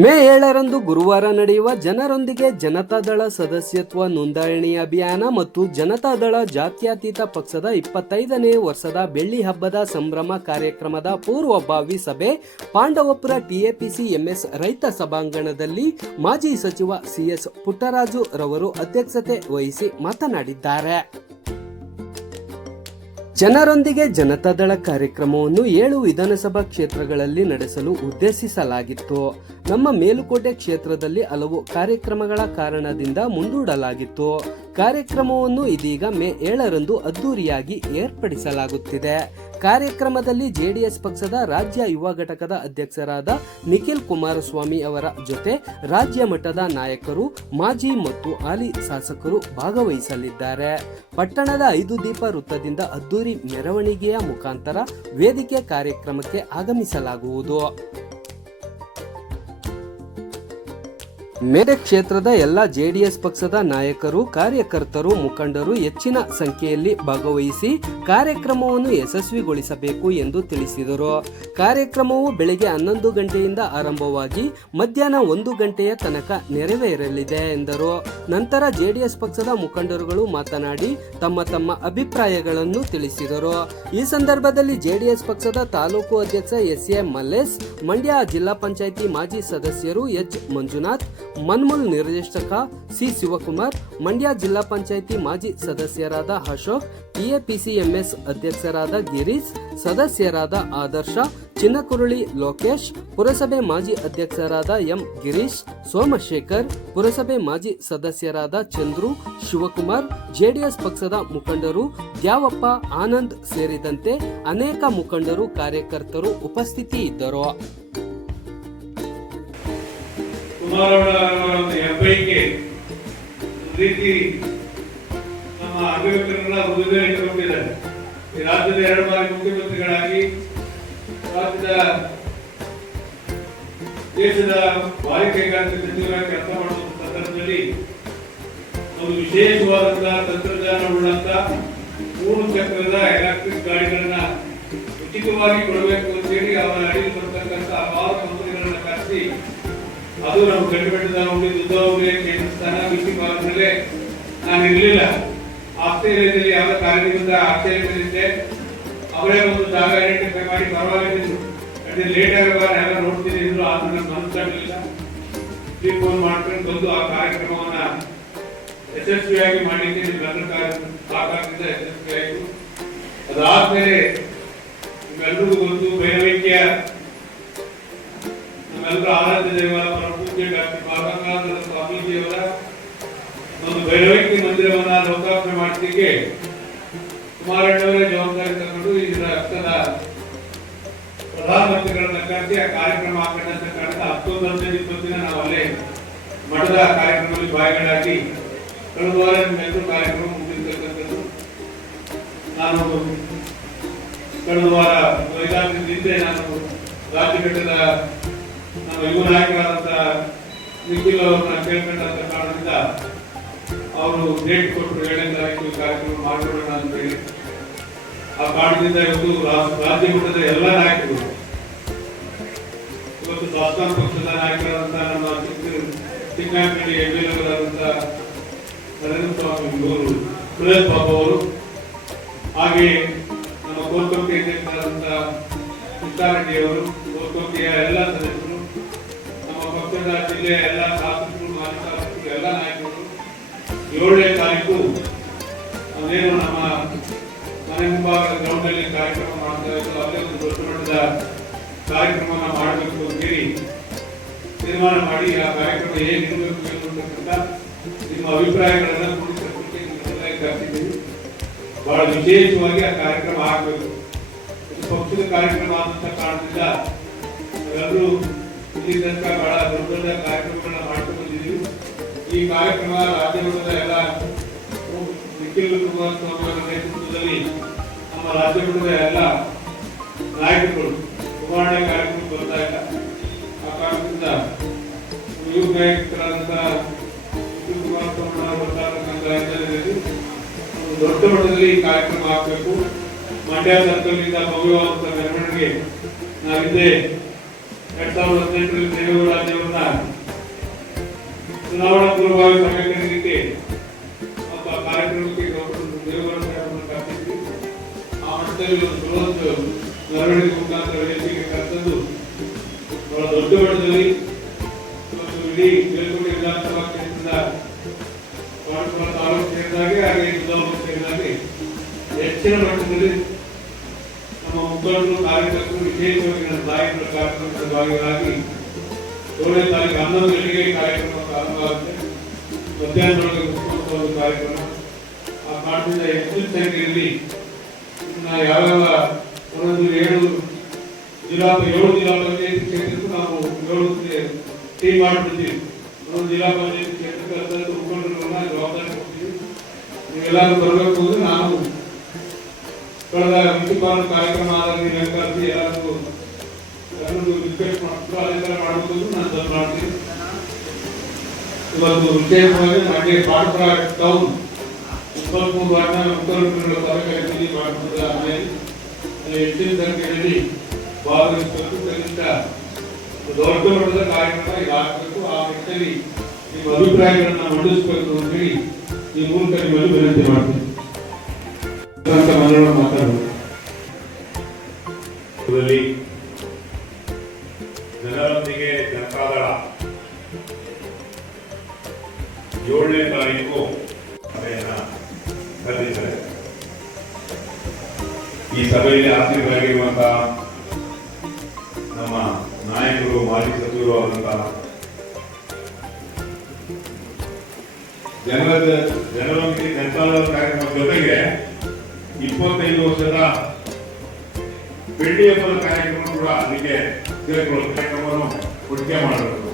ಮೇ 7ರಂದು ಗುರುವಾರ ನಡೆಯುವ ಜನರೊಂದಿಗೆ ಜನತಾದಳ ಸದಸ್ಯತ್ವ ನೋಂದಣಿ ಅಭಿಯಾನ ಮತ್ತು ಜನತಾದಳ ಜಾತ್ಯತೀತ ಪಕ್ಷದ 25ನೇ ವರ್ಷದ ಬೆಳ್ಳಿ ಹಬ್ಬದ ಸಂಭ್ರಮ ಕಾರ್ಯಕ್ರಮದ ಪೂರ್ವಭಾವಿ ಸಭೆ ಪಾಂಡವಪುರ ಟಿಎಪಿಸಿ ಎಂಎಸ್ ರೈತ ಸಭಾಂಗಣದಲ್ಲಿ ಮಾಜಿ ಸಚಿವ ಸಿಎಸ್ ಪುಟ್ಟರಾಜು ರವರು ಅಧ್ಯಕ್ಷತೆ ವಹಿಸಿ ಮಾತನಾಡಿದ್ದಾರೆ. ಜನರೊಂದಿಗೆ ಜನತಾದಳ ಕಾರ್ಯಕ್ರಮವನ್ನು 7 ವಿಧಾನಸಭಾ ಕ್ಷೇತ್ರಗಳಲ್ಲಿ ನಡೆಸಲು ಉದ್ದೇಶಿಸಲಾಗಿತ್ತು. ನಮ್ಮ ಮೇಲುಕೋಟೆ ಕ್ಷೇತ್ರದಲ್ಲಿ ಹಲವು ಕಾರ್ಯಕ್ರಮಗಳ ಕಾರಣದಿಂದ ಮುಂದೂಡಲಾಗಿತ್ತು. ಕಾರ್ಯಕ್ರಮವನ್ನು ಇದೀಗ ಮೇ 7ರಂದು ಅದ್ದೂರಿಯಾಗಿ ಏರ್ಪಡಿಸಲಾಗುತ್ತಿದೆ. ಕಾರ್ಯಕ್ರಮದಲ್ಲಿ ಜೆಡಿಎಸ್ ಪಕ್ಷದ ರಾಜ್ಯ ಯುವ ಘಟಕದ ಅಧ್ಯಕ್ಷರಾದ ನಿಖಿಲ್ ಕುಮಾರಸ್ವಾಮಿ ಅವರ ಜೊತೆ ರಾಜ್ಯ ಮಟ್ಟದ ನಾಯಕರು, ಮಾಜಿ ಮತ್ತು ಹಾಲಿ ಶಾಸಕರು ಭಾಗವಹಿಸಲಿದ್ದಾರೆ. ಪಟ್ಟಣದ 5 ದೀಪ ವೃತ್ತದಿಂದ ಅದ್ದೂರಿ ಮೆರವಣಿಗೆಯ ಮುಖಾಂತರ ವೇದಿಕೆ ಕಾರ್ಯಕ್ರಮಕ್ಕೆ ಆಗಮಿಸಲಾಗುವುದು. ಮೇಡೆ ಕ್ಷೇತ್ರದ ಎಲ್ಲ ಜೆಡಿಎಸ್ ಪಕ್ಷದ ನಾಯಕರು, ಕಾರ್ಯಕರ್ತರು, ಮುಖಂಡರು ಹೆಚ್ಚಿನ ಸಂಖ್ಯೆಯಲ್ಲಿ ಭಾಗವಹಿಸಿ ಕಾರ್ಯಕ್ರಮವನ್ನು ಯಶಸ್ವಿಗೊಳಿಸಬೇಕು ಎಂದು ತಿಳಿಸಿದರು. ಕಾರ್ಯಕ್ರಮವು ಬೆಳಗ್ಗೆ 11 ಗಂಟೆಯಿಂದ ಆರಂಭವಾಗಿ ಮಧ್ಯಾಹ್ನ 1 ಗಂಟೆಯ ತನಕ ನೆರವೇರಲಿದೆ ಎಂದರು. ನಂತರ ಜೆಡಿಎಸ್ ಪಕ್ಷದ ಮುಖಂಡರುಗಳು ಮಾತನಾಡಿ ತಮ್ಮ ತಮ್ಮ ಅಭಿಪ್ರಾಯಗಳನ್ನು ತಿಳಿಸಿದರು. ಈ ಸಂದರ್ಭದಲ್ಲಿ ಜೆಡಿಎಸ್ ಪಕ್ಷದ ತಾಲೂಕು ಅಧ್ಯಕ್ಷ ಎಸ್.ಎ. ಮಲ್ಲೇಶ್, ಮಂಡ್ಯ ಜಿಲ್ಲಾ ಪಂಚಾಯಿತಿ ಮಾಜಿ ಸದಸ್ಯರು ಎಚ್. ಮಂಜುನಾಥ್, ಮನ್ಮೂಲ್ ನಿರ್ದೇಶಕ ಸಿ. ಶಿವಕುಮಾರ್, ಮಂಡ್ಯ ಜಿಲ್ಲಾ ಪಂಚಾಯಿತಿ ಮಾಜಿ ಸದಸ್ಯರಾದ ಅಶೋಕ್, ಟಿಎಪಿಸಿಎಂಎಸ್ ಅಧ್ಯಕ್ಷರಾದ ಗಿರೀಶ್, ಸದಸ್ಯರಾದ ಆದರ್ಶ, ಚಿನ್ನಕುರಳಿ ಲೋಕೇಶ್, ಪುರಸಭೆ ಮಾಜಿ ಅಧ್ಯಕ್ಷರಾದ ಎಂ. ಗಿರೀಶ್, ಸೋಮಶೇಖರ್, ಪುರಸಭೆ ಮಾಜಿ ಸದಸ್ಯರಾದ ಚಂದ್ರು, ಶಿವಕುಮಾರ್, ಜೆಡಿಎಸ್ ಪಕ್ಷದ ಮುಖಂಡರು ದ್ಯಾವಪ್ಪ, ಆನಂದ್ ಸೇರಿದಂತೆ ಅನೇಕ ಮುಖಂಡರು, ಕಾರ್ಯಕರ್ತರು ಉಪಸ್ಥಿತಿ ಇದ್ದರು. ಹೆಬ್ಬೈಕೆ ರೀತಿ ನಮ್ಮ ಅಭಿವ್ಯಕ್ತಿಗಳನ್ನ ಉದ್ಯೋಗ ಇಟ್ಟುಕೊಂಡಿದ್ದಾರೆ. ಈ ರಾಜ್ಯದ 2 ಬಾರಿ ಮುಖ್ಯಮಂತ್ರಿಗಳಾಗಿ ರಾಜ್ಯದ ದೇಶದ ಭಾರಿ ಕೈಗಾರಿಕೆ ಸಚಿವರಾಗಿ ಕೆಲಸ ಮಾಡುವ ಸಂದರ್ಭದಲ್ಲಿ ಒಂದು ವಿಶೇಷವಾದಂತಹ ತಂತ್ರಜ್ಞಾನ ಉಳ್ಳಂತ 3 ಚಕ್ರದ ಎಲೆಕ್ಟ್ರಿಕ್ ಗಾಡಿಗಳನ್ನ ಉಚಿತವಾಗಿ ಕೊಡಬೇಕು ಅಂತೇಳಿ ಅವರ ಅಡಿಯಲ್ಲಿ ಬರ್ತಕ್ಕಂಥ ಹಲವಾರು ಕಂಪನಿಗಳನ್ನ ಕರೆಸಿ ಅದು ನಾವು ಗಟ್ಟಿಬೆಟ್ಟದ ಹೋಗಿ ಕೇಂದ್ರ ಸ್ಥಾನ ಕೃಷಿ ಭಾಗದಲ್ಲೇ ನಾನು ಇರಲಿಲ್ಲ. ಆಸ್ಟ್ರೇಲಿಯಾದಲ್ಲಿ ಯಾವ ಕಾರ್ಯದಿಂದ ಆಸ್ಟ್ರೇಲಿಯಾದಲ್ಲಿದ್ದೆ, ಅವರೇ ಒಂದು ಜಾಗ ಐಡೆಂಟಿಫೈ ಮಾಡಿ ಪರವಾಗಿದ್ರು. ಅದೇ ಲೇಟ್ ಆಗುವಾಗ ಎಲ್ಲ ನೋಡ್ತೀನಿ ಇದ್ರು, ಆದ್ರೂ ನನ್ನ ಮನಸ್ಸಾಗಲಿಲ್ಲ. ಫೋನ್ ಮಾಡ್ಕೊಂಡು ಬಂದು ಆ ಕಾರ್ಯಕ್ರಮವನ್ನ ಯಶಸ್ವಿಯಾಗಿ ಮಾಡಲಿಕ್ಕೆ ಸಹಕಾರದಿಂದ ಯಶಸ್ವಿ ಆಯಿತು. ಅದಾದ್ಮೇಲೆ ನಿಮ್ಮೆಲ್ಲರಿಗೂ ಒಂದು ಭೈರವೈಕ್ಯ ನಮ್ಮೆಲ್ಲರ ಆರಾಧ್ಯ ದೇವರ ಪರಪೂಜ್ಯ ಡಾಕ್ಟರ್ ಬಾಲಗಂಗಾಧರ ಸ್ವಾಮೀಜಿಯವರ ಒಂದು ಭೈರವೈಕ್ಯ ಮಂದಿರವನ್ನ ಲೋಕಾರ್ಪಣೆ ಮಾಡಲಿಕ್ಕೆ ಕುಮಾರಣ್ಣವರೇ ಜವಾಬ್ದಾರಿ ತಗೊಂಡು ಇದರ ರಕ್ತದ ಪ್ರಧಾನಮಂತ್ರಿಗಳನ್ನ ಕರೆಸಿ ಆ ಕಾರ್ಯಕ್ರಮ ಹಾಕೊಂಡಂತ ಕಾರಣದ 19-20 ದಿನ ನಾವು ಅಲ್ಲೇ ಮಠದ ಕಾರ್ಯಕ್ರಮದಲ್ಲಿ ಭಾಗಿಗಳಾಗಿ ಕಳೆದ ವಾರ ನಿಮ್ಮೆಲ್ಲರೂ ಕಾರ್ಯಕ್ರಮ ಮುಗಿದಿರ್ತಕ್ಕಂಥದ್ದು. ನಾನು ಕಳೆದ ವಾರ 5 ದಿನದ ಹಿಂದೆ ನಾನು ರಾಜ್ಯ ಘಟ್ಟದ ನಮ್ಮ ಯುವ ನಾಯಕರಾದಂತ ನಿಖಿಲ್ ಅವ್ರನ್ನ ಕೇಳ್ಕೊಂಡಂತ ಕಾರಣದಿಂದ ಅವರು ಡೇಟ್ ಕೊಟ್ಟರು 7ನೇ ತಾರೀಕು ಕಾರ್ಯಕ್ರಮ ಮಾಡಿಕೊಳ್ಳೋಣ ಅಂತ ಹೇಳಿ. ಆ ಕಾರಣದಿಂದ ಇವತ್ತು ರಾಜ್ಯ ಮಟ್ಟದ ಎಲ್ಲ ನಾಯಕರು, ಇವತ್ತು ಶಾಸಕಾಂಗ ಪಕ್ಷದ ನಾಯಕರಾದಂತ ನಮ್ಮ ಚಿಕ್ಕನಹಳ್ಳಿ ಎಮ್ಮೆಲ್ಎಗಳಾದಂತ ನರೇಂದ್ರ ಸ್ವಾಮಿ ಅವರು, ಸುರೇಶ್ ಬಾಬು ಅವರು, ಹಾಗೆ ನಮ್ಮ ಕೋಲ್ಕತ್ತಿ ಅಧ್ಯಕ್ಷರಾದಂತ ಕೃಷ್ಣಾರೆಡ್ಡಿ ಅವರು, ಕೋಲ್ಕತ್ತಿಯ ಎಲ್ಲ ಸದಸ್ಯರು, ನಮ್ಮ ಪಕ್ಷದ ಜಿಲ್ಲೆಯ ಎಲ್ಲ ಶಾಸಕರು, ಮಾಜಿ ಶಾಸಕರು, ಎಲ್ಲ ನಾಯಕರು 7ನೇ ತಾರೀಕು ಅದೇನು ನಮ್ಮ ಮನೆ ಮುಂಭಾಗದ ಗ್ರೌಂಡ್ ಅಲ್ಲಿ ಕಾರ್ಯಕ್ರಮ ಮಾಡ್ತಾ ಇದ್ದು, ಅಲ್ಲೇ ಒಂದು ದೊಡ್ಡ ಮಟ್ಟದ ಕಾರ್ಯಕ್ರಮನ ಮಾಡಬೇಕು ಅಂತ ಹೇಳಿ ತೀರ್ಮಾನ ಮಾಡಿ ಆ ಕಾರ್ಯಕ್ರಮ ಹೇಗಿರಬೇಕು ಅನ್ನತಕ್ಕಂಥ ನಿಮ್ಮ ಅಭಿಪ್ರಾಯಗಳನ್ನ ಕರ್ತಿದ್ದೀವಿ. ಬಹಳ ವಿಶೇಷವಾಗಿ ಆ ಕಾರ್ಯಕ್ರಮ ಆಗಬೇಕು. ಪಕ್ಷದ ಕಾರ್ಯಕ್ರಮ ಆದಂತ ಕಾರಣದಿಂದ ನಾವೆಲ್ಲರೂ ಇಲ್ಲಿ ತನಕ ಬಹಳ ದೊಡ್ಡ ದೊಡ್ಡ ಕಾರ್ಯಕ್ರಮಗಳನ್ನ ಮಾಡ್ಕೊಂಡು ಬಂದಿದ್ದೀವಿ. ಈ ಕಾರ್ಯಕ್ರಮ ರಾಜ್ಯ ಮಟ್ಟದ ಎಲ್ಲ ನಿಖಿಲ್ ಕುಮಾರಸ್ವಾಮಿ ಅವರ ನೇತೃತ್ವದಲ್ಲಿ ನಮ್ಮ ರಾಜ್ಯ ಮಟ್ಟದ ಎಲ್ಲ ನಾಯಕರುಗಳು ಕುಮಾರಣ್ಣ ಕಾರ್ಯಕ್ರಮ ಬರ್ತಾ ಇಲ್ಲ. ಆ ಕಾರಣದಿಂದ ಯುವ ನಾಯಕರಾದಂತ ನಿಖಿಲ್ ಕುಮಾರಸ್ವಾಮಿ ಅವರು ಬರ್ತಾ ಇರತಕ್ಕಂಥ ಹಿನ್ನೆಲೆಯಲ್ಲಿ ದೊಡ್ಡ ಮಟ್ಟದಲ್ಲಿ ಕಾರ್ಯಕ್ರಮ ಆಗಬೇಕು. ಮಂಡ್ಯ ಸರ್ಕಲ್ನಿಂದ ಭವ್ಯವಾದಂತಹ ಮೆರವಣಿಗೆ ನಾವು ಹಿಂದೆ 2018ರಲ್ಲಿ ದೇವೇಗೌಡ ರಾಜ್ಯವನ್ನ ಚುನಾವಣಾ ಪೂರ್ವಭಾವಿ ಸಭೆ ಕರೆಯಲಿಕ್ಕೆ ಮತ್ತು ಆ ಕಾರ್ಯಕ್ರಮಕ್ಕೆ ದೇವರನ್ನು ಕರೆದಿದ್ವಿ. ಆ ಮಟ್ಟದಲ್ಲಿ ಒಂದು ಬೃಹತ್ ಮೆರವಣಿಗೆ ಮುಖಾಂತರ ವೇದಿಕೆಗೆ ಕರೆತಂದು ಬಹಳ ದೊಡ್ಡ ಮಟ್ಟದಲ್ಲಿ ಮತ್ತು ಇಡೀ ಬೇಲಕೋಟೆ ವಿಧಾನಸಭಾ ಕ್ಷೇತ್ರದ ತಾಲೂಕು ಸೇರಿದಾಗೆ ಹಾಗೆ ಜಿಲ್ಲಾಮಟ್ಟ ಸೇರಿದಾಗೆ ಹೆಚ್ಚಿನ ಮಟ್ಟದಲ್ಲಿ ನಮ್ಮ ಮುಖಂಡರು ಕಾರ್ಯಕರ್ತರು ವಿಶೇಷವಾಗಿ ನನ್ನ ನಾಯಕರ ಕಾರ್ಯಕ್ರಮದ ಭಾಗವಾಗಿ 7ನೇ ತಾರೀಕು 11 ಗಂಟೆಗೆ ಕಾರ್ಯಕ್ರಮ ಪ್ರಾರಂಭವಾಗುತ್ತೆ. ಮಧ್ಯಾಹ್ನದೊಳಗೆ ಮುಗಿಸುವಂತಹ ಒಂದು ಕಾರ್ಯಕ್ರಮ. ಆ ಕಾರಣದಿಂದ ಹೆಚ್ಚಿನ ಸಂಖ್ಯೆಯಲ್ಲಿ ಯಾವ್ಯಾವ ಒಂದೊಂದು 7 ಜಿಲ್ಲಾ ಪಂಚಾಯತ್ ಕ್ಷೇತ್ರಕ್ಕೂ ನಾವು 7 ಟೀಮ್ ಮಾಡಿಬಿಡ್ತೀವಿ. ಒಂದೊಂದು ಜಿಲ್ಲಾ ಪಂಚಾಯತ್ ಕ್ಷೇತ್ರಕ್ಕೆ 10 ಮುಖಂಡರನ್ನ ಜವಾಬ್ದಾರಿ ಕೊಡ್ತೀವಿ. ನೀವೆಲ್ಲರೂ ಬರಬೇಕು ಅಂದ್ರೆ ನಾನು ಕಳೆದ ವಿಶ್ವಪಾಲನ ಕಾರ್ಯಕ್ರಮ ಆದಾಗ ಕರೆಸಿ ಎಲ್ಲರಿಗೂ ರಿಕ್ವೆಸ್ಟ್ ಮಾಡಬಹುದು. ನಾನು ಮಾಡ್ತೀನಿ. ಇವತ್ತು ವಿಶೇಷವಾಗಿ ಹಾಗೆ ಪಾಠಪುರ ಟೌನ್ 23 ವಾರ್ಡ್ನ ಮುಖಂಡರುಗಳ ಸಭೆ ಕರೆಸಿ ಮಾಡುವುದರ ಆಮೇಲೆ ಹೆಚ್ಚಿನ ಸಂಖ್ಯೆಯಲ್ಲಿ ಭಾಗವಹಿಸಬೇಕು. ಕನಿಷ್ಠ ದೊಡ್ಡ ಮಟ್ಟದ ಕಾರ್ಯಕ್ರಮ ಇದಾಗಬೇಕು. ಆ ನಿಟ್ಟಿನಲ್ಲಿ ನಿಮ್ಮ ಅಭಿಪ್ರಾಯಗಳನ್ನ ಮಂಡಿಸಬೇಕು ಅಂತ ಹೇಳಿ ಈ ಮೂಲಕ ನಿಮ್ಮಲ್ಲಿ ವಿನಂತಿ ಮಾಡ್ತೀನಿ. ಮಾತಾಡೋದು ಜನರೊಂದಿಗೆ ಜನತಾದಳ 7ನೇ ತಾರೀಕು ಸಭೆಯನ್ನ ಕರೆದಿದ್ದಾರೆ. ಈ ಸಭೆಯಲ್ಲಿ ಆಸೀನರಾಗಿರುವಂತಹ ನಮ್ಮ ನಾಯಕರು, ಮಾಜಿ ಸಚಿವರು ಆದಂತಹ ಜನರೊಂದಿಗೆ ಜನತಾದಳ ಕಾರ್ಯಕ್ರಮದ ಜೊತೆಗೆ 25 ವರ್ಷದ ಬೆಳ್ಳಿಯಪ್ಪನ ಕಾರ್ಯಕ್ರಮ ಕೂಡ ಅದಕ್ಕೆ ಸೇರಿಕೊಳ್ಳುವ ಕಾರ್ಯಕ್ರಮವನ್ನು ಒಟ್ಟಿಗೆ ಮಾಡಬೇಕು.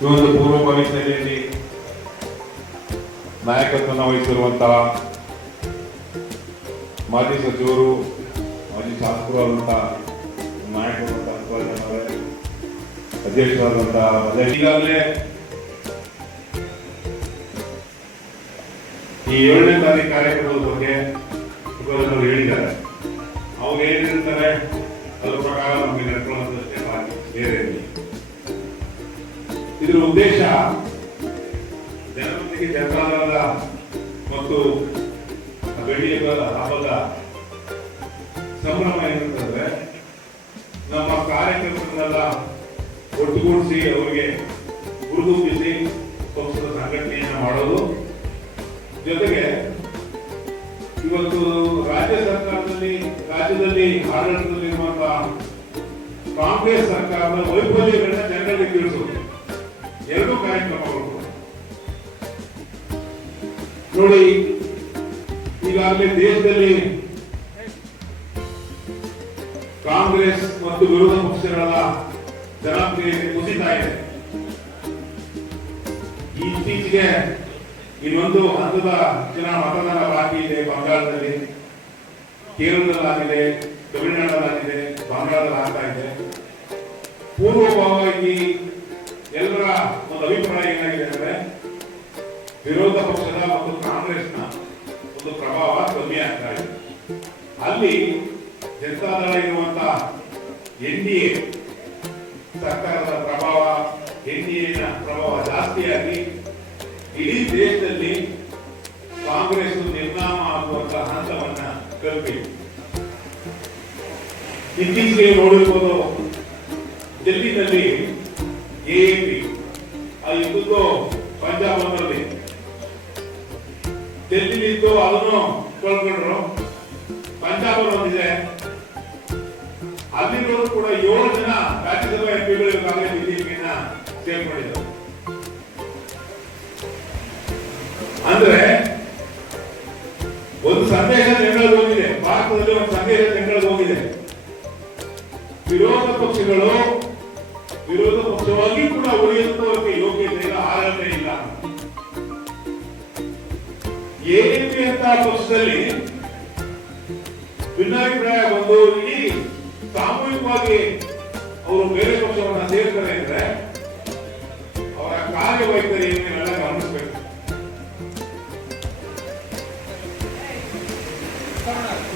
ಈ ಒಂದು ಪೂರ್ವಭಾವಿ ಸಭೆಯಲ್ಲಿ ನಾಯಕತ್ವವನ್ನು ವಹಿಸಿರುವಂತಹ ಮಾಜಿ ಸಚಿವರು, ಮಾಜಿ ಶಾಸಕರು ಆದಂತಹ ನಾಯಕರು ಅಧ್ಯಕ್ಷರಾದಂತಹ ಈಗಾಗಲೇ ಈ 7ನೇ ತಾರೀಕು ಕಾರ್ಯಕ್ರಮದ ಬಗ್ಗೆ ಇಬ್ಬರನ್ನು ಹೇಳಿದ್ದಾರೆ. ಅವ್ರು ಏನಿರ್ತಾರೆ ಅದರ ಪ್ರಕಾರ ನಮಗೆ ನಡ್ಕೊಳ್ಳೋದಷ್ಟೇ ಬಾಕಿ, ಬೇರೆ ಇದರ ಉದ್ದೇಶ ಜನರೊಂದಿಗೆ ಜನತಾದಳದ ಮತ್ತು ಬೆಳ್ಳಿಯ ಹಬ್ಬದ ಸಂಭ್ರಮ ಏನಿರ್ತಂದ್ರೆ ನಮ್ಮ ಕಾರ್ಯಕರ್ತರನ್ನೆಲ್ಲ ಒಟ್ಟುಗೂಡಿಸಿ ಅವರಿಗೆ ಹುರಿದುಂಬಿಸಿ ಪಕ್ಷದ ಸಂಘಟನೆಯನ್ನು ಮಾಡೋದು. ಜೊತೆಗೆ ಇವತ್ತು ರಾಜ್ಯದಲ್ಲಿ ಆಡಳಿತದಲ್ಲಿರುವಂತಹ ಕಾಂಗ್ರೆಸ್ ಸರ್ಕಾರದ ವೈಫಲ್ಯಗಳನ್ನ ಜನರಿಗೆ ತಿಳಿಸೋದು 2 ಕಾರ್ಯಕ್ರಮಗಳು. ನೋಡಿ, ಈಗಾಗಲೇ ದೇಶದಲ್ಲಿ ಕಾಂಗ್ರೆಸ್ ಮತ್ತು ವಿರೋಧ ಪಕ್ಷಗಳ ಜನಪ್ರಿಯತೆ ಕುಸಿತಾ ಇದೆ. ಇತ್ತೀಚೆಗೆ ಇನ್ನೊಂದು ಹಂತದ ಮತದಾನ ಬಾಕಿ ಇದೆ. ಬಂಗಾಳದಲ್ಲಿ, ಕೇರಳದಲ್ಲಾಗಿದೆ, ತಮಿಳುನಾಡಲ್ಲಾಗಿದೆ, ಬಂಗಾಳದಲ್ಲಿ ಆಗ್ತಾ ಇದೆ. ಪೂರ್ವಭಾವವಾಗಿ ಎಲ್ಲರ ಒಂದು ಅಭಿಪ್ರಾಯ ಏನಾಗಿದೆ ಅಂದ್ರೆ ವಿರೋಧ ಪಕ್ಷದ ಮತ್ತು ಕಾಂಗ್ರೆಸ್ನ ಒಂದು ಪ್ರಭಾವ ಕಮ್ಮಿ ಆಗ್ತಾ ಇದೆ. ಅಲ್ಲಿ ಜನತಾದಳ ಇರುವಂತಹ NDA ಸರ್ಕಾರದ ಪ್ರಭಾವ, NDA ಪ್ರಭಾವ ಜಾಸ್ತಿಯಾಗಿ ಇಡೀ ದೇಶದಲ್ಲಿ ಕಾಂಗ್ರೆಸ್ ನಿರ್ನಾಮ ಆಗುವಂತಹ ಹಂತವನ್ನ ತಲುಪಿದೆ. ಇತ್ತೀಚೆಗೆ ನೋಡಿರ್ಬೋದು, ಡೆಲ್ಲಿನಲ್ಲಿ AAP ಇದ್ದು ಪಂಜಾಬ್ ಅನ್ನೋದು ಡೆಲ್ಲಿಲಿದ್ದು ಅದನ್ನು ಕಳ್ಕೊಂಡ್ರು. ಪಂಜಾಬ್ ಅನ್ನೋದಿದೆ, ಅಲ್ಲಿರೋರು ಕೂಡ 7 ಜನ ರಾಜ್ಯಸಭಾ MP ಗಳು ಬಿಜೆಪಿಯನ್ನ ಸೇರ್ಕೊಂಡಿದ್ದಾರೆ. ಅಂದ್ರೆ ಒಂದು ಸಂದೇಶ ಜನಗಳಿಗೆ ಹೋಗಿದೆ, ಭಾರತದಲ್ಲಿ ಒಂದು ಸಂದೇಶ ಜನಗಳಿಗೆ ಹೋಗಿದೆ. ವಿರೋಧ ಪಕ್ಷವಾಗಿ ಕೂಡ ಉಳಿಯುವುದಕ್ಕೆ ಯೋಗ್ಯತೆ ಇಲ್ಲ, ಅರ್ಹತೆ ಇಲ್ಲ. AAP ಅಂತ ಪಕ್ಷದಲ್ಲಿ ಭಿನ್ನಾಭಿಪ್ರಾಯ ಬಂದು ಇಡೀ ಸಾಮೂಹಿಕವಾಗಿ ಅವರು ಬೇರೆ ಪಕ್ಷವನ್ನ ಸೇರ್ತಾರೆ ಅಂದ್ರೆ ಅವರ ಕಾರ್ಯವೈಖರಿಯನ್ನೆಲ್ಲ ಗಮನಿಸಬೇಕು.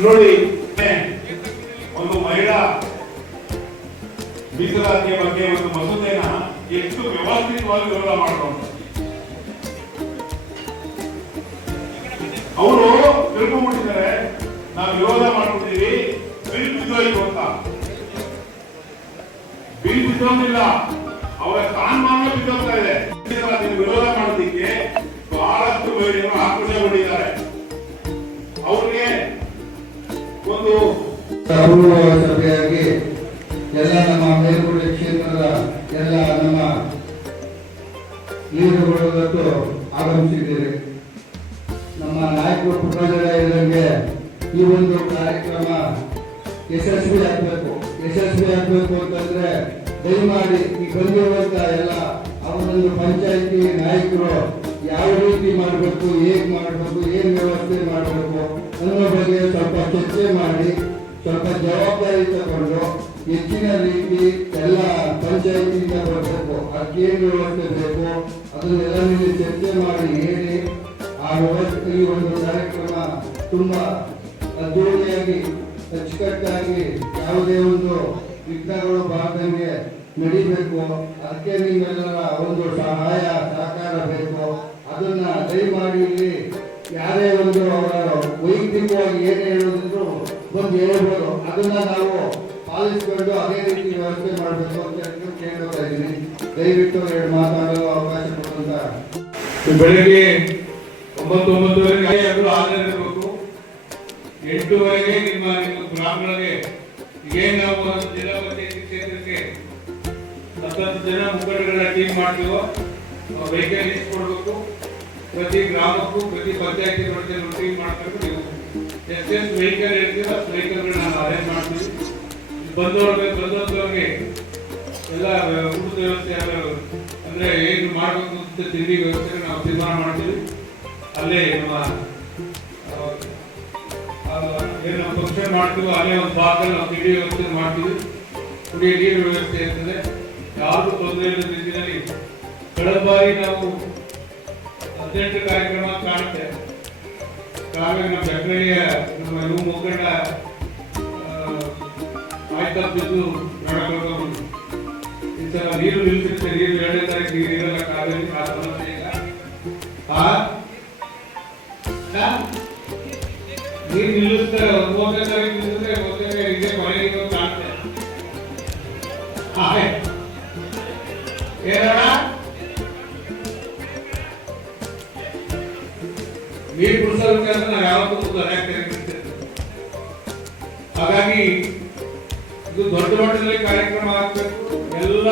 ನೋಡಿ, ಒಂದು ಮಹಿಳಾ ಮೀಸಲಾತಿಯ ಬಗ್ಗೆ ಒಂದು ಮಸೂದೆನ ಎಷ್ಟು ವ್ಯವಸ್ಥಿತವಾಗಿ ವಿರೋಧ ಮಾಡುವಂತ ಅವರು ತಿಳ್ಕೊಂಡ್ಬಿಟ್ಟಿದ್ದಾರೆ. ನಾವು ವಿರೋಧ ಮಾಡ್ಬಿಟ್ಟಿದೀವಿ, ಬಿಲ್ ಬಿದ್ದೋಯ್ತು ಅಂತ. ಬಿಲ್ ಬಿದ್ದೋಗಿಲ್ಲ, ಅವರ ಸ್ಥಾನಮಾನ ಬಿದ್ದೋಗ್ತಾ ಇದೆ. ವಿರೋಧ ಮಾಡೋದಕ್ಕೆ ಬಹಳಷ್ಟು ಆಕ್ರೋಶಗೊಂಡಿದ್ದಾರೆ. ಅವ್ರಿಗೆ ಒಂದು ಸಭೆಯಾಗಿ ಎಲ್ಲ ನಮ್ಮ ಮೇಲ್ಕೋಟೆ ಕ್ಷೇತ್ರದ ಎಲ್ಲ ನಮ್ಮ ಲೀಡರ್ಗಳು ಆಗಮಿಸಿದ್ದೀರಿ. ನಮ್ಮ ನಾಯಕರು ಪುಟ್ಟರಾಜ ಹೇಳಿದಂಗೆ ಈ ಒಂದು ಕಾರ್ಯಕ್ರಮ ಯಶಸ್ವಿ ಆಗಬೇಕು ಅಂತಂದ್ರೆ ದಯಮಾಡಿ ಈ ಬಂದಿರುವಂತ ಎಲ್ಲ ಅವರೊಂದು ಪಂಚಾಯಿತಿ ನಾಯಕರು ಯಾವ ರೀತಿ ಮಾಡಬೇಕು, ಹೇಗೆ ಮಾಡಬೇಕು, ಏನ್ ವ್ಯವಸ್ಥೆ ಮಾಡಬೇಕು ಅನ್ನೋ ಬಗ್ಗೆ ಸ್ವಲ್ಪ ಚರ್ಚೆ ಮಾಡಿ ಸ್ವಲ್ಪ ಜವಾಬ್ದಾರಿ ತಗೊಂಡು ಹೆಚ್ಚಿನ ರೀತಿ ಎಲ್ಲ ಪಂಚಾಯಿತಿಯಿಂದ ಬರಬೇಕು. ಅದಕ್ಕೇನು ವ್ಯವಸ್ಥೆ ಬೇಕು ಅದನ್ನೆಲ್ಲ ನೀವು ಚರ್ಚೆ ಮಾಡಿ ಹೇಳಿ ಆ ವ್ಯವಸ್ಥೆ ಈ ಒಂದು ಕಾರ್ಯಕ್ರಮ ತುಂಬಾ ಅದ್ದೂರಿಯಾಗಿ ಅಚ್ಚುಕಟ್ಟಾಗಿ ಯಾವುದೇ ಒಂದು ವಿಘ್ನಗಳು ಬಾರದಂಗೆ ನಡಿಬೇಕು. ಅದಕ್ಕೆ ನಿಮ್ಮೆಲ್ಲರ ಒಂದು ಸಹಾಯ ಸಹಕಾರ ಬೇಕು. ಅದನ್ನ ದಯಮಾಡಿ ಇಲ್ಲಿ ಯಾರೇ ಒಂದು ಅವರ ವೈಯಕ್ತಿಕವಾಗಿ ಏನು ಹೇಳೋದಿದ್ರು ಬಂದು ಹೇಳ್ಬೋದು. ಅದನ್ನ ನಾವು ಪಾಲಿಸಿಕೊಂಡು ಅದೇ ರೀತಿ ವ್ಯವಸ್ಥೆ ಮಾಡಬೇಕು ಅಂತ ಕೇಳ್ತಾ ಇದ್ದೀನಿ. ದಯವಿಟ್ಟು ಎರಡು ಮಾತಾಡಲು ಅವಕಾಶ ಕೊಡುವಂತ ಬೆಳಿಗ್ಗೆ 9:30 ಆಗಿರಬೇಕು. 8:00 ನಿಮ್ಮ ಗ್ರಾಮಗಳಿಗೆ ಏನು ನಾವು ಜಿಲ್ಲಾ ಪಂಚಾಯತಿ ಕ್ಷೇತ್ರಕ್ಕೆ 10 ಜನ ಮುಖಂಡಗಳ ಟೀಮ್ ಮಾಡ್ತೀವೋ ವೆಹಿಕಲ್ ಲಿಸ್ಟ್ ಕೊಡಬೇಕು. ಪ್ರತಿ ಗ್ರಾಮಕ್ಕೂ ಪ್ರತಿ ಪಂಚಾಯತಿ ಟೀಮ್ ಮಾಡಬೇಕು. ನೀವು ಎಷ್ಟೆಷ್ಟು ವೆಹಿಕಲ್ ಹೇಳ್ತೀವೋ ಅಷ್ಟು ವೆಹಿಕಲ್ಗಳನ್ನ ನಾವು ಅರೇಂಜ್ ಮಾಡ್ತೀವಿ. ಬಂದವ್ರಿಗೆ ಎಲ್ಲ ಊಟದ ವ್ಯವಸ್ಥೆ ಅಂದ್ರೆ ಏನು ಮಾಡಬೇಕು ಅಂತ ತಿಂಡಿ ವ್ಯವಸ್ಥೆ ನಾವು ತೀರ್ಮಾನ ಮಾಡ್ತೀವಿ. ಅಲ್ಲೇ ನಮ್ಮ ಏನು ಫಂಕ್ಷನ್ ಮಾಡ್ತೀವೋ ಅಲ್ಲೇ ಒಂದು ಭಾಗದಲ್ಲಿ ನಾವು ತಿಂಡಿ ವ್ಯವಸ್ಥೆ ಮಾಡ್ತೀವಿ. ಕುಡಿಯ ನೀರು ವ್ಯವಸ್ಥೆ ಇರ್ತದೆ. ಯಾವುದು ತೊಂದರೆ ಇಲ್ಲದ ರೀತಿಯಲ್ಲಿ ಕಳೆದ ಬಾರಿ ನಾವು 18 ಕಾರ್ಯಕ್ರಮ ಕಾಣುತ್ತೆ. ಹಾಗಾಗಿ ನಮ್ಮ ಬೆಕ್ಕಳಿಯ ನಮ್ಮ ಇವು ಮುಖಂಡ ಆಯ್ತಾ ಬಿದ್ದು ಮಾಡಬೇಕು. ಈ ಸಲ ನೀರು ನಿಲ್ಸಿರುತ್ತೆ. ನೀರು 2ನೇ ತಾರೀಕು ನೀರಿರಲ್ಲ. ಕಾವೇರಿ ಆ ಸಮಸ್ಯೆ ಇಲ್ಲ. ನೀರು ನಿಲ್ಲಿಸ್ತಾರೆ. 30ನೇ ತಾರೀಕು ನಿಲ್ಲಿಸಿದ್ರೆ 30ನೇ ಇದೇ ಮಳೆಗೆ ಕಾಣುತ್ತೆ. ಏನಣ್ಣ ನೀರು ಕುಡಿಸೋದಕ್ಕೆ ಅಂದ್ರೆ ನಾವು ಯಾವತ್ತೂ ಹಾಗಾಗಿ ಇದು ದೊಡ್ಡ ಮಟ್ಟದಲ್ಲಿ ಕಾರ್ಯಕ್ರಮ ಆಗಬೇಕು. ಎಲ್ಲ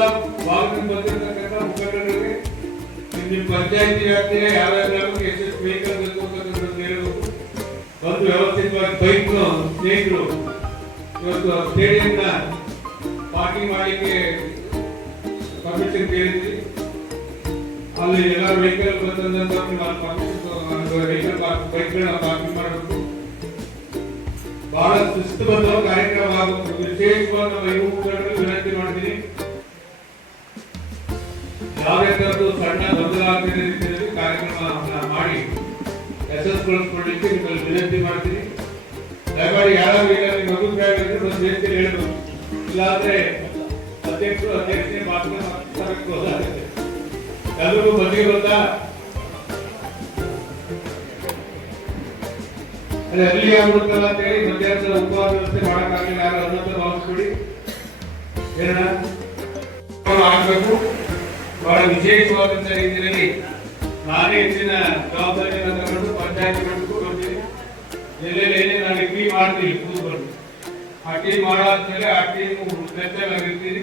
ಭಾಗದಿಂದ ಬಂದಿರತಕ್ಕಂಥ ಮುಖಂಡರಿಗೆ ನಿಮ್ಮ ಪಂಚಾಯತಿ ವ್ಯಾಪ್ತಿಯ ಯಾವ್ಯಾವ ಎಷ್ಟು ವೆಹಿಕಲ್ ಬೇಕು ಅಂತಕ್ಕಂಥದ್ದು ಹೇಳಬೇಕು. ಒಂದು ವ್ಯವಸ್ಥಿತವಾಗಿ ಬೈಕ್ ಸ್ನೇಹಿತರು ಇವತ್ತು ಸ್ಟೇಡಿಯಂನ ಪಾರ್ಕಿಂಗ್ ಮಾಡಲಿಕ್ಕೆ ಪರ್ಮಿಷನ್ ಕೇಳಿದ್ವಿ. ಅಲ್ಲಿ ಎಲ್ಲ ವೆಹಿಕಲ್ ಬಂದಂತ ವೆಹಿಕಲ್ ಬೈಕ್ಗಳನ್ನ ಪಾರ್ಕಿಂಗ್ ಮಾಡಬೇಕು. ಬಹಳ ಶಿಸ್ತುಬದ್ಧ ಕಾರ್ಯಕ್ರಮ ಆಗಬೇಕು. ವಿಶೇಷವಾಗಿ ನಮ್ಮ ಯುವ ಮುಖಂಡರಿಗೆ ವಿನಂತಿ ಮಾಡ್ತೀನಿ, ಯಾವುದೇ ತರದ್ದು ಸಣ್ಣ ಗೊಂದಲ ಆಗದ ರೀತಿಯಲ್ಲಿ ಕಾರ್ಯಕ್ರಮ ಮಾಡಿ ಯಶಸ್ಸುಗೊಳಿಸಿಕೊಳ್ಳಿಕ್ಕೆ ನಿಮ್ಮಲ್ಲಿ ವಿನಂತಿ ಮಾಡ್ತೀನಿ. ದಯಮಾಡಿ ಯಾರು ಈಗ ಮಗು ಆಗಿದ್ರೆ ಒಂದು ದೇಶದಲ್ಲಿ ಹೇಳಬೇಕು. ಇಲ್ಲಾಂದ್ರೆ ಅಧ್ಯಕ್ಷರೇ ಮಾತನಾಡಬೇಕು. ಎಲ್ಲರಿಗೂ ಬದಿಗೆ ಗೊತ್ತಾ ಅಲ್ಲಿ ಆಗ್ಬಿಡ್ತಲ್ಲ ಅಂತ ಹೇಳಿ ಮಧ್ಯಾಹ್ನದ ಉಪವಾಸ ವ್ಯವಸ್ಥೆ ಮಾಡಕ್ಕಾಗಲಿಲ್ಲ. ಯಾರು ಅನ್ನೋದು ಭಾವಿಸ್ಬಿಡಿ. ಏನ ಆಗ್ಬೇಕು. ಬಹಳ ವಿಶೇಷವಾದಂತ ರೀತಿಯಲ್ಲಿ ನಾನೇ ಹೆಚ್ಚಿನ ಜವಾಬ್ದಾರಿಯನ್ನು ತಗೊಂಡು ಪಂಚಾಯತ್ಗಳಿಗೂ ಬರ್ತೀನಿ. ಎಲ್ಲೆಲ್ಲಿ ಏನೇ ನಾನು ಟೀಮ್ ಮಾಡ್ತೀನಿ ಕೂತ್ಕೊಂಡು ಆ ಟೀಮ್ ಮಾಡಾದ್ಮೇಲೆ ಆ ಟೀಮ್ ಚರ್ಚೆಯಾಗಿರ್ತೀನಿ.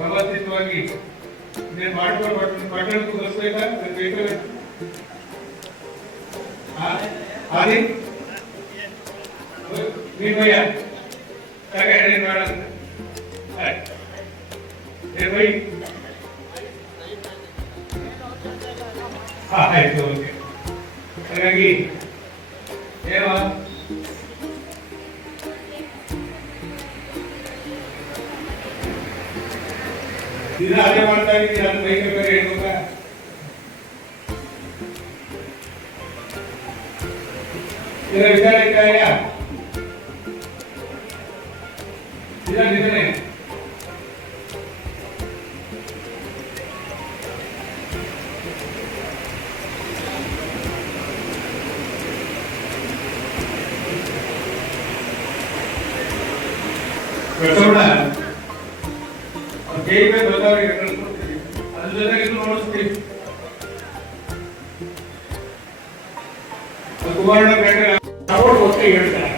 ವ್ಯವಸ್ಥಿತವಾಗಿ నేను మాట్లాడుకుంటున్నాను పట్టణకు వస్తాయిగా అది మీమయ్యా సరే నేను మేడం పోయి ಆಯ್ತು. ಓಕೆ. ಹಾಗಾಗಿ ಏನೋ ದಿನ ಅದೇ ಮಾಡ್ತಾ ಇದ್ದೀನಿ. ನನ್ನ ಬೈಕ್ ಬೇರೆ ಹೇಳ್ಬೇಕಾ? ಇದರ ವಿಚಾರಿಕಾಯ ದಿನ ಅವ್ರು ಜೈಲಿಗೆ ಬಂದವರಿಗೆ ಕಳ್ಸ್ಕೊಡ್ತೀವಿ, ಅದ್ರ ಜೊತೆಗೆ ಇದು ನೋಡಿಸ್ತೀವಿ. ಕುಮಾರಣ್ಣ ಬೇಟೆ ಸಪೋರ್ಟ್ ಅಂತ ಹೇಳ್ತಾರೆ,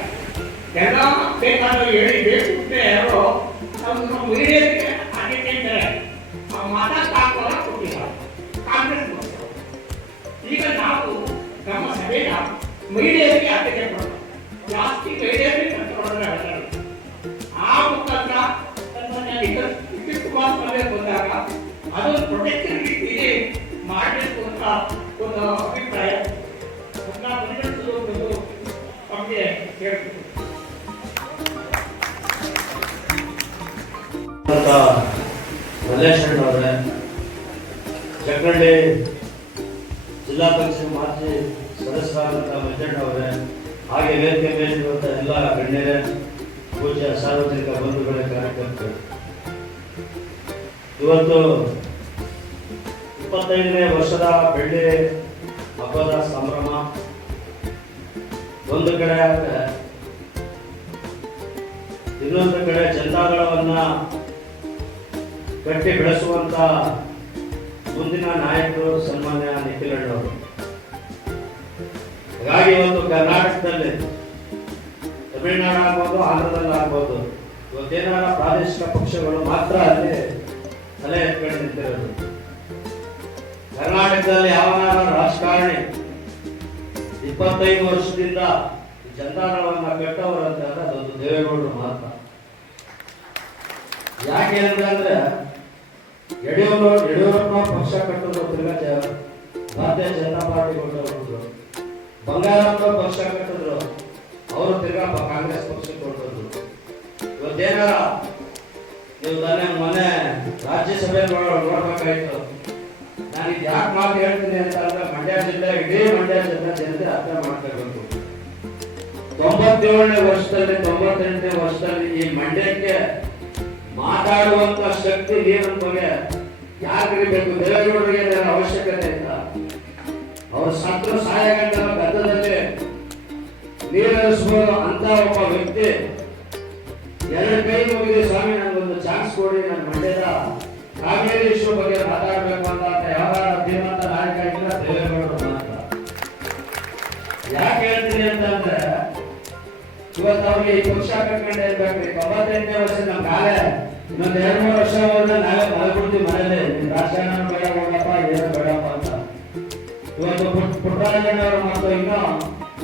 ಎಲ್ಲ ಬೇಕಾದ್ರೆ ಹೇಳಿ ಬೇಕು ಯಾರೋ ನಮ್ಮ ಮೀಡಿಯಾಕ್ಕೆ ಆದ್ಯತೆ ಇದ್ದಾರೆ, ಆ ಮಾತಾಡ್ತಾಕೋಲ್ಲ ಕೊಟ್ಟಿಲ್ಲ ಕಾಂಗ್ರೆಸ್. ಈಗ ನಾವು ನಮ್ಮ ಸಭೆಯ ಮೀಡಿಯಾಕ್ಕೆ ಆದ್ಯತೆ ಕೊಡೋದು, ಜಾಸ್ತಿ ಮೀಡಿಯಾಕ್ಕೆ ಕಷ್ಟಪಡೋದ್ರೆ ಆ ಮುಖಾಂತರ ವಿದ್ಯುತ್ ಕುಮಾರಸ್ವಾಮಿ ಬಂದಾಗ ಅದೊಂದು ಪ್ರೊಟೆಕ್ಟಿವ್ ರೀತಿಯಲ್ಲಿ ಮಾಡಬೇಕು ಅಂತ ಒಂದು ಅಭಿಪ್ರಾಯ ನಮಗೆ ಹೇಳ್ತೀವಿ. ಮಲ್ಲೇಶ್ ಅವರೇ, ಜಕ್ಕಳ್ಳಿ ಜಿಲ್ಲಾ ಪಂಚಾಯತ್ ಮಾಜಿ ಸದಸ್ಯರಾದಂಥ ಮಂಜಣ್ಣ ಅವರೇ, ಹಾಗೆ ವೇದಿಕೆ ಮೇಲಿರುವಂಥ ಎಲ್ಲ ಗಣ್ಯರೇ, ಪೂಜ್ಯ ಸಾರ್ವಜನಿಕ ಬಂಧುಗಳೇ, ಕಾರ್ಯಕರ್ತರು, ಇವತ್ತು 25ನೇ ವರ್ಷದ ಬೆಳ್ಳಿ ಹಬ್ಬದ ಸಂಭ್ರಮ ಒಂದು ಕಡೆ ಆದರೆ, ಇನ್ನೊಂದು ಕಡೆ ಜನತಾದಳವನ್ನ ಕಟ್ಟಿ ಬೆಳೆಸುವಂತ ಮುಂದಿನ ನಾಯಕರು ಸನ್ಮಾನ್ಯ ನಿಖಿಲ್ ಅಣ್ಣವರು. ಹಾಗಾಗಿ ಇವತ್ತು ಕರ್ನಾಟಕದಲ್ಲಿ, ತಮಿಳುನಾಡು ಆಗ್ಬೋದು, ಆಂಧ್ರದಲ್ಲಿ ಆಗ್ಬೋದು, ಇವತ್ತೇನಾರ ಪ್ರಾದೇಶಿಕ ಪಕ್ಷಗಳು ಮಾತ್ರ ಅಲ್ಲಿ ತಲೆ ಎತ್ಕೊಂಡು ನಿಂತಿರೋದು. ಕರ್ನಾಟಕದಲ್ಲಿ ಯಾವನಾರ ರಾಜಕಾರಣಿ 25 ವರ್ಷದಿಂದ ಜನತಾದಳವನ್ನ ಕಟ್ಟವರು ಅಂತ ಅದೊಂದು ದೇವೇಗೌಡರು ಮಾತ್ರ. ಯಾಕೆ ಅಂದ್ರೆ ಯಡಿಯೂರಪ್ಪ ಪಕ್ಷ ಕಟ್ಟಿದ್ರು, ತಿರ್ಗಾ ಭಾರತೀಯ ಜನತಾ ಪಾರ್ಟಿ ಕೊಟ್ಟರು. ಬಂಗಾರಪ್ಪ ಪಕ್ಷ ಕಟ್ಟಿದ್ರು, ಅವರು ತಿರ್ಗಾ ಕಾಂಗ್ರೆಸ್ ಪಕ್ಷಕ್ಕೆ ಕೊಟ್ಟರು. ಇವತ್ತೇನಾರ ನೀವು ತಾನೇ ಮೊನ್ನೆ ರಾಜ್ಯಸಭೆ ನೋಡ್ಬೇಕಾಯ್ತು. ನಾನು ಇದು ಯಾಕೆ ಮಾತು ಹೇಳ್ತೀನಿ ಅಂತ ಅಂದ್ರೆ, ಮಂಡ್ಯ ಜಿಲ್ಲೆ, ಇಡೀ ಮಂಡ್ಯ ಜಿಲ್ಲೆ ಜನತೆ ಅರ್ಥ ಮಾಡ್ಕೋಬೇಕು. 97ನೇ ವರ್ಷದಲ್ಲಿ 98ನೇ ವರ್ಷದಲ್ಲಿ ಈ ಮಂಡ್ಯಕ್ಕೆ ಮಾತಾಡುವಂತ ಶಕ್ತಿ ನೀರಿನ ಬಗ್ಗೆ ಯಾರಿಗೆ ಬೇಕು? ದೇವೇಗೌಡರಿಗೆ ಅವಶ್ಯಕತೆ ಇಲ್ಲ. ಅವರು ಸತ್ರು ಸಾಯಗಂಟರ ಗದ್ದದಲ್ಲಿ ನೀರಿಸಬಹುದು ಅಂತ ಒಬ್ಬ ವ್ಯಕ್ತಿ 2 ಕೈ ಮುಗಿದು, ಸ್ವಾಮಿ ನನಗೊಂದು ಚಾನ್ಸ್ ಕೊಡಿ, ನನ್ನ ಮಂಡ್ಯದ ಕಾವೇರಿ ಇಶ್ಯೂ ಬಗ್ಗೆ ಮಾತಾಡಬೇಕು ಅಂತ ಯಾವ ಧೀಮಂತ ನಾಯಕ ಇಲ್ಲ, ದೇವೇಗೌಡರು ಮಾತ್ರ. ಯಾಕೆ ಹೇಳ್ತೀನಿ ಅಂತಂದ್ರೆ, ಇವತ್ತು ಅವ್ರಿಗೆ ಈ ಪಕ್ಷ ಕಟ್ಕೊಂಡೇ ಇರ್ಬೇಕ್ರಿ. 98ನೇ ವರ್ಷ ನಮ್ ಕಾಲೇ ಇನ್ನೊಂದು 2-3 ವರ್ಷ ಹೋದ್ರೆ ನಾವೇ ಮಲ್ಬಿಡ್ತೀವಿ ಮನೇಲಿ, ರಾಜಕಾರಣ ಬೇಡ ಹೋಗಪ್ಪ, ಏನೋ ಬೇಡಪ್ಪ ಅಂತ. ಇವತ್ತು ಪುಟ್ಟರಾಜಣ್ಣವರು ಮತ್ತು ಇನ್ನೂ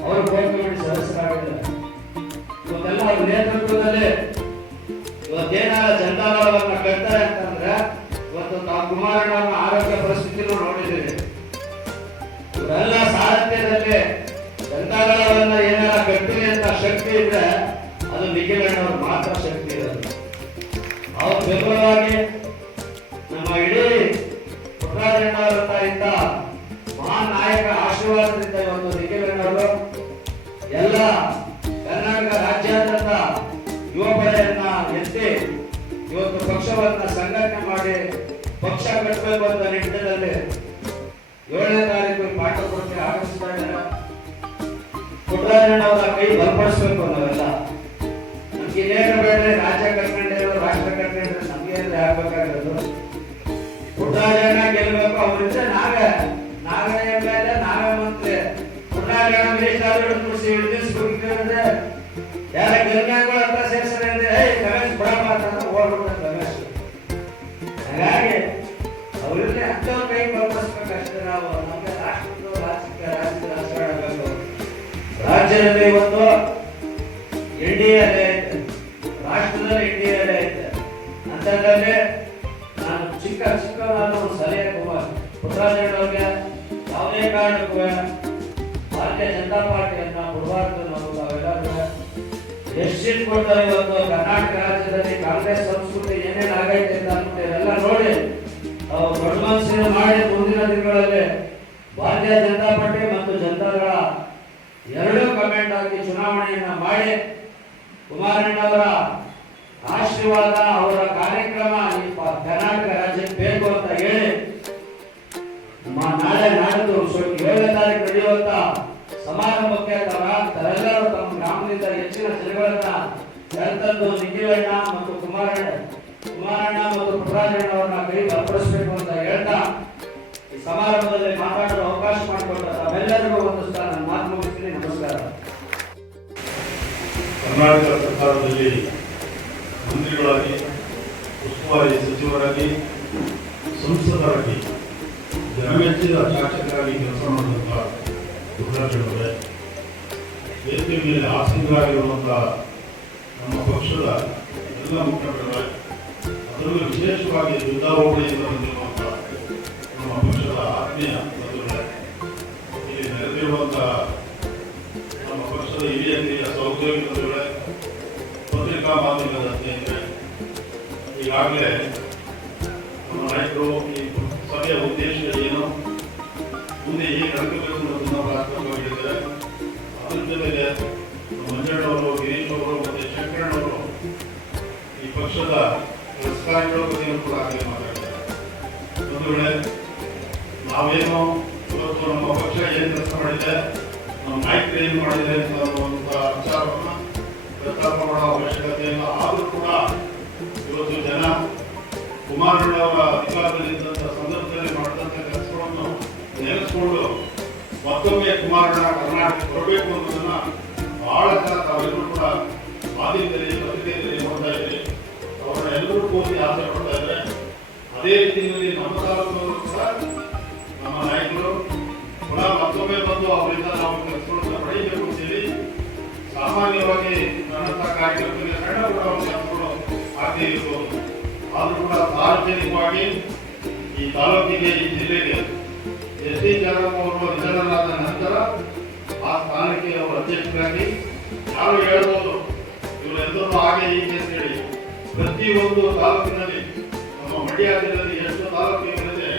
ಅವರು ಕೋರ್ ಕಮಿಟಿ ಸದಸ್ಯರಾಗಿದ್ದಾರೆ. ಇವತ್ತೆಲ್ಲ ಅವ್ರ ನೇತೃತ್ವದಲ್ಲಿ ಇವತ್ತೇನಾರ ಜನತಾದಳವನ್ನ ಕಟ್ತಾರೆ ಅಂತಂದ್ರೆ, ಇವತ್ತು ನಾವು ಕುಮಾರಣ್ಣನ ಆರೋಗ್ಯ ಪರಿಸ್ಥಿತಿನೂ ನೋಡಿದ್ದೀವಿ. ಇವರೆಲ್ಲ ಸಾರಥ್ಯದಲ್ಲಿ ಜನತಾದಳವನ್ನ ಏನಾರ ಕಟ್ಟಿದೆ ಅಂತ ಶಕ್ತಿ ಇದ್ರೆ ಅದು ನಿಖಿಲ್ ಅಣ್ಣವ್ರು ಮಾತ್ರ ಶಕ್ತಿ ಇರೋದು. ಅವ್ರು ಬೆಂಬಲವಾಗಿ ನಮ್ಮ ಇಡೀ ಪುಟ್ಟರಾಜಣ್ಣವರಂತ ಇಂಥ ಮಹಾನ್ ನಾಯಕ ಆಶೀರ್ವಾದದಿಂದ ಇವತ್ತು ನಿಖಿಲ್ ಅಣ್ಣವರು ಎಲ್ಲ ಕರ್ನಾಟಕ ರಾಜ್ಯಾದ್ಯಂತ ಯುವ ಪಡೆಯನ್ನ ಎತ್ತಿ ಇವತ್ತು ಪಕ್ಷವನ್ನ ಸಂಘಟನೆ ಮಾಡಿ ಪಕ್ಷ ಕಟ್ಟಬೇಕು ಅಂತ ನಿಟ್ಟಿನಲ್ಲಿ 7ನೇ ತಾರೀಕು ಪಾಠಪುರಕ್ಕೆ ಆಗಮಿಸ್ತಾ ಇದ್ದಾರೆ. ಪುಟ್ಟರಾಜಣ್ಣವರ ಕೈ ಬಲಪಡಿಸ್ಬೇಕು ನಾವೆಲ್ಲ. ನಮ್ಗೆ ಇನ್ನೇನು ಬೇಡ್ರೆ, ರಾಜ್ಯ ಕಟ್ಕೊಂಡಿರೋ, ರಾಷ್ಟ್ರ ಕಟ್ಕೊಂಡ್ರೆ ನಮ್ಗೆ ಆಗ್ಬೇಕಾಗಿರೋದು ಪುಟ್ಟರಾಜಣ್ಣ ಗೆಲ್ಬೇಕು. ಅವರಿಂದ ನಾವೇ ಎಮ್ಮೆಲ್ಲೆ, ನಾವೇ ಮಂತ್ರಿ. ಪುಟ್ಟರಾಜಣ್ಣ ಹಿಡಿದಿಸ್ಬಿಟ್ಟಿದ್ರೆ ಯಾರ ಗೆಲ್ಮ್ಯಾಗಳು ಹತ್ರ ಸೇರ್ಸನೆ ಅಂದ್ರೆ, ರಮೇಶ್ ಬಿಡಮ್ಮ ಅಂತ ಓಡ್ಬಿಡ್ತಾರೆ ರಮೇಶ್. ಹಾಗಾಗಿ ಅವರಿಂದ ಅಂಥವ್ರ ಕೈ ಬಲಪಡಿಸ್ಬೇಕಷ್ಟೇ ನಾವು. ನಮಗೆ ರಾಷ್ಟ್ರದ ರಾಜಕಾರಣ ಬೇಕು. ರಾಜ್ಯದಲ್ಲಿ ಇವತ್ತು NDA ಅಲೆ ಐತೆ, ರಾಷ್ಟ್ರದಲ್ಲಿ NDA ಅಲೆ ಐತೆ. ಅಂತದ್ರಲ್ಲಿ ನಾನು ಚಿಕ್ಕ ನಾನು ಸಲಹೆ ಪುಟ್ಟರಾಜಣ್ಣವ್ರಿಗೆ ಯಾವುದೇ ಕಾರಣಕ್ಕೂ ಭಾರತೀಯ ಜನತಾ ಪಾರ್ಟಿಯನ್ನ ಬಿಡಬಾರ್ದು. ನಾವು ತಾವೆಲ್ಲರೂ ಎಷ್ಟು ಸೀಟ್ ಕೊಡ್ತಾರೆ ಇವತ್ತು ಕರ್ನಾಟಕ ರಾಜ್ಯದಲ್ಲಿ, ಕಾಂಗ್ರೆಸ್ ಸಂಸ್ಕೃತಿ ಏನೇನು ಆಗೈತೆ ಅಂತ ಅಂದ್ಬಿಟ್ಟು ಎಲ್ಲ ನೋಡಿ ದೊಡ್ಡ ಮನಸ್ಸಿನ ಮಾಡಿ ಮುಂದಿನ ದಿನಗಳಲ್ಲಿ ಭಾರತೀಯ ಜನತಾ ಪಾರ್ಟಿ ಮತ್ತು ಜನತಾದಳ ಎರಡೂ ಕಮೆಂಟ್ ಆಗಿ ಚುನಾವಣೆಯನ್ನ ಮಾಡಿ ಕುಮಾರಣ್ಣವರ ಆಶೀರ್ವಾದ, ಅವರ ಕಾರ್ಯಕ್ರಮ ಈ ಕರ್ನಾಟಕ ರಾಜ್ಯಕ್ಕೆ ಬೇಕು ಅಂತ ಹೇಳಿ ನಾಳೆ ನಾಡಿದ್ದು 7ನೇ ತಾರೀಕು ನಡೆಯುವಂತ ಸಮಾರಂಭಕ್ಕೆ ತಾವೆಲ್ಲರೂ ತಮ್ಮ ಗ್ರಾಮದಿಂದ ಹೆಚ್ಚಿನ ಜನಗಳನ್ನ ಕರೆತಂದು ನಿಖಿಲಣ್ಣ ಮತ್ತು ಕುಮಾರಣ್ಣ ಕುಮಾರಣ್ಣ ಮತ್ತು ಪುಟ್ಟರಾಜಣ್ಣ ಅವರನ್ನ ಕೈ ಬಲಪಡಿಸಬೇಕು ಅಂತ ಹೇಳ್ತಾ ಈ ಸಮಾರಂಭದಲ್ಲಿ ಮಾತಾಡಲು ಅವಕಾಶ ಮಾಡಿಕೊಟ್ಟ ತಾವೆಲ್ಲರಿಗೂ ಒಂದು ಸ್ಥಾನ ಮಾತು ಮುಗಿಸ್ತೀನಿ. ನಮಸ್ಕಾರ. ಕರ್ನಾಟಕ ಸರ್ಕಾರದಲ್ಲಿ ಮಂತ್ರಿಗಳಾಗಿ, ಉಸ್ತುವಾರಿ ಸಚಿವರಾಗಿ, ಸಂಸದರಾಗಿ, ಜನಮೆಚ್ಚಿದ ಶಾಸಕರಾಗಿ ಕೆಲಸ ಮಾಡಿದಂಥ ಪುಟ್ಟರಾಜಣ್ಣವರೇ, ವೇದಿಕೆ ಮೇಲೆ ಆಸೀನರಾಗಿರುವಂಥ ನಮ್ಮ ಪಕ್ಷದ ಎಲ್ಲ ಮುಖಂಡರುಗಳೇ, ಅದರಲ್ಲೂ ವಿಶೇಷವಾಗಿ ದುರ್ಗಾವಳಿಯಿಂದ ಬಂದಿರುವಂಥ ನಮ್ಮ ಪಕ್ಷದ ಆತ್ಮೀಯ ಬಂಧುಗಳೇ, ಇಲ್ಲಿ ನೆರೆದಿರುವಂಥ ನಮ್ಮ ಪಕ್ಷದ ಹಿರಿಯ ಸಹೋದ್ಯೋಗಿ ಬಂಧುಗಳೇ, ಪತ್ರಿಕಾ ಮಾಧ್ಯಮದ ಸ್ನೇಹಿತರೆ, ಈಗಾಗಲೇ ನಮ್ಮ ನಾಯಕರು ಈ ಸಭೆಯ ಉದ್ದೇಶ ಏನು, ಮುಂದೆ ಹೇಗೆ ನಡ್ಕೋಬೇಕು ಅನ್ನೋದನ್ನು ಪ್ರಾಥಮಿಕವಾಗಿದ್ದಾರೆ. ಅದರ ಜೊತೆಗೆ ಮಂಜಣ್ಣವರು, ಗಿರೀಶ್ ಅವರು ಮತ್ತು ಶಂಕರಣ್ಣವರು ಈ ಪಕ್ಷದ ರಾಜಕಾರಣಿಗಳ ಬಗ್ಗೆಯೂ ಕೂಡ ಹಾಗೆ ಮಾತಾಡ್ತಾರೆ. ಬಂಧುಗಳೇ, ನಾವೇನು ಇವತ್ತು ನಮ್ಮ ಪಕ್ಷ ಏನು ಕೆಲಸ ಮಾಡಿದೆ, ನಮ್ಮ ನಾಯಕರು ಏನು ಮಾಡಿದೆ ಅನ್ನುವಂಥ ವಿಚಾರವನ್ನು ಪ್ರಸ್ತಾಪ ಮಾಡೋ ಅವಶ್ಯಕತೆ ಇಲ್ಲ. ಆದರೂ ಕೂಡ ಇವತ್ತು ಜನ ಕುಮಾರಣ್ಣವರ ಅಧಿಕಾರದಲ್ಲಿದ್ದಂಥ ಸಂದರ್ಭದಲ್ಲಿ ಮಾಡಿದಂಥ ಕೆಲಸಗಳನ್ನು ನೆನೆಸ್ಕೊಂಡು ಮತ್ತೊಮ್ಮೆ ಕುಮಾರಣ್ಣ ಕರ್ನಾಟಕಕ್ಕೆ ಬರಬೇಕು ಅನ್ನೋದನ್ನ ಬಹಳ ಜನ ತಾವೆಲ್ಲರೂ ಕೂಡ ಮಾಧ್ಯಮದಲ್ಲಿ, ಪತ್ರಿಕೆಯಲ್ಲಿ ನೋಡ್ತಾ ಇದ್ದೀರಿ. ಅವರನ್ನ ಎಲ್ಲರೂ ಕೂಡಿ ಆಸೆ ಪಡ್ತಾ ಇದ್ದಾರೆ. ಅದೇ ರೀತಿಯಲ್ಲಿ ನಮ್ಮ ತಾಲೂಕಿನವರು ಕೂಡ ನಮ್ಮ ನಾಯಕರು ಕೂಡ ಮತ್ತೊಮ್ಮೆ ಬಂದು ಅವರಿಂದ ನಾವು ಕೆಲಸಗಳನ್ನು ಪಡೆಯಬೇಕು ಅಂತೇಳಿ ಸಾಮಾನ್ಯವಾಗಿ ನನ್ನಂಥ ಕಾರ್ಯಕ್ರಮದಲ್ಲಿ ಸಣ್ಣ ಕೂಡ ಕೆಲಸಗಳು ಆಗದೇ ಇರ್ಬೋದು. ಆದರೂ ಕೂಡ ಸಾರ್ವಜನಿಕವಾಗಿ ಈ ತಾಲೂಕಿಗೆ, ಈ ಜಿಲ್ಲೆಗೆ ಎಸ್ ಟಿ ಜಾರಮ್ಮವರು ನಿಧನರಾದ ನಂತರ ಆ ಸ್ಥಾನಕ್ಕೆ ಅವರು ಅಧ್ಯಕ್ಷರಾಗಿ ಯಾರು ಹೇಳ್ಬೋದು ಇವರೆಲ್ಲರೂ ಹಾಗೆ ಹೀಗೆ ಅಂತ ಹೇಳಿ ಪ್ರತಿಯೊಂದು ತಾಲೂಕಿನಲ್ಲಿ, ನಮ್ಮ ಮಂಡ್ಯ ಜಿಲ್ಲೆಯಲ್ಲಿ ಎಷ್ಟು ತಾಲೂಕುಗಳಿದೆ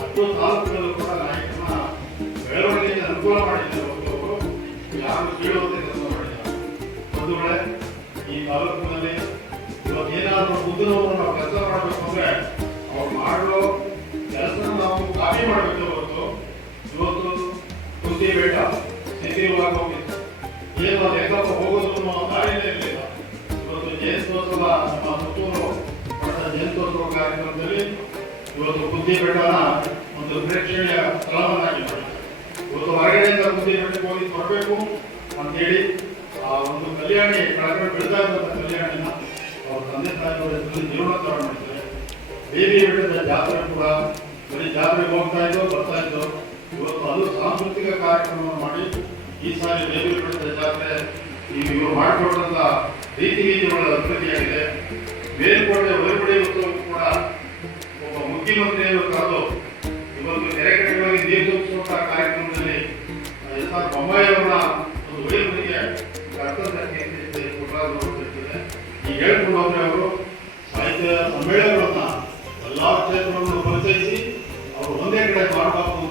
ಅಷ್ಟು ತಾಲೂಕುಗಳು ಕೂಡ ನಾಯಕನ ಬೆಳವಣಿಗೆಗೆ ಅನುಕೂಲ ಮಾಡಿದ್ದಾರೆ. ಅವರು ಯಾರು ಕೇಳುವಂತೆ ಕೆಲಸ ಮಾಡಿದ್ದಾರೆ. ಬಂಧುಗಳೇ, ಈ ತಾಲೂಕಿನಲ್ಲಿ ಇವತ್ತು ಏನಾದರೂ ಮುಂದಿನವರು ನಾವು ಕೆಲಸ ಮಾಡಬೇಕು ಅಂದ್ರೆ ಅವ್ರು ಮಾಡೋ ಕೆಲಸ ನಾವು ಕಾಪಿ ಮಾಡಬೇಕು ಹೊರತು ಇವತ್ತು ಕುಂತಿ ಬೇಟ ಸಿದ್ಧಿವಾಗ ಹೋಗಿತ್ತು ಏನು ಅದು ಎಲ್ಲಪ್ಪ ಹೋಗೋದು ಅನ್ನೋ ದಾರಿನೇ ಇರಲಿಲ್ಲ. ಇವತ್ತು ಜಯಂತ್ಯೋತ್ಸವ, ನಮ್ಮ ಸುತ್ತೂರು ಮಠದ ಜಯಂತ್ಯೋತ್ಸವ ಕಾರ್ಯಕ್ರಮದಲ್ಲಿ ಇವತ್ತು ಕುಂತಿ ಬೆಟ್ಟನ ಒಂದು ಪ್ರೇಕ್ಷಣೀಯ ಸ್ಥಳವನ್ನಾಗಿ ಮಾಡಿದ್ದಾರೆ. ಇವತ್ತು ಹೊರಗಡೆಯಿಂದ ಕುಂತಿ ಬೆಟ್ಟಕ್ಕೆ ಹೋಗಿ ಬರಬೇಕು ಅಂತೇಳಿ ಆ ಒಂದು ಕಲ್ಯಾಣಿ ಕೆಳಗಡೆ ಬೆಳೆದ ಕಲ್ಯಾಣಿನ ಅವ್ರ ತಂದೆ ತಾಯಿಯವರ ಹೆಸರಲ್ಲಿ ಜೀರ್ಣೋದ್ಧಾರ ಮಾಡಿದ್ದಾರೆ. ದೇವಿ ಬೆಟ್ಟದ ಜಾತ್ರೆ ಕೂಡ ಬರೀ ಜಾತ್ರೆಗೆ ಹೋಗ್ತಾ ಇದ್ದೋ ಬರ್ತಾ ಇದ್ದೋ, ಇವತ್ತು ಅದು ಸಾಂಸ್ಕೃತಿಕ ಕಾರ್ಯಕ್ರಮವನ್ನು ಮಾಡಿ ಈ ಸಾರಿ ದೇವಿ ಬೆಟ್ಟದ ಜಾತ್ರೆ ಇವರು ಮಾಡಿಕೊಟ್ಟಂತ ರೀತಿ ನೀತಿಗಳ ಅಭಿವೃದ್ಧಿಯಾಗಿದೆ. ಮೇಲ್ಕೋಟೆ ವೈರ್ಪಡೆ ಉತ್ಸವ ಕೂಡ ಒಬ್ಬ ಮುಖ್ಯಮಂತ್ರಿಯವರು ಕರೆದು ಇವತ್ತು ಕೆರೆಕಟ್ಟೆಗಳಿಗೆ ನೀರು ತುಂಬಿಸುವಂತ ಕಾರ್ಯಕ್ರಮದಲ್ಲಿ ಎಸ್ ಆರ್ ಬೊಮ್ಮಾಯಿಯವರ ಒಂದು ವೈರ್ಪಡೆಗೆ ಈಗ ಹೇಳ್ಕೊಂಡು ಹೋದ್ರೆ ಅವರು ಸಾಹಿತ್ಯ ಸಮ್ಮೇಳನಗಳನ್ನ ಎಲ್ಲಾ ಕ್ಷೇತ್ರಗಳನ್ನು ಪರಿಚಯಿಸಿ ಅವರು ಒಂದೇ ಕಡೆ ಮಾಡಬಾರದು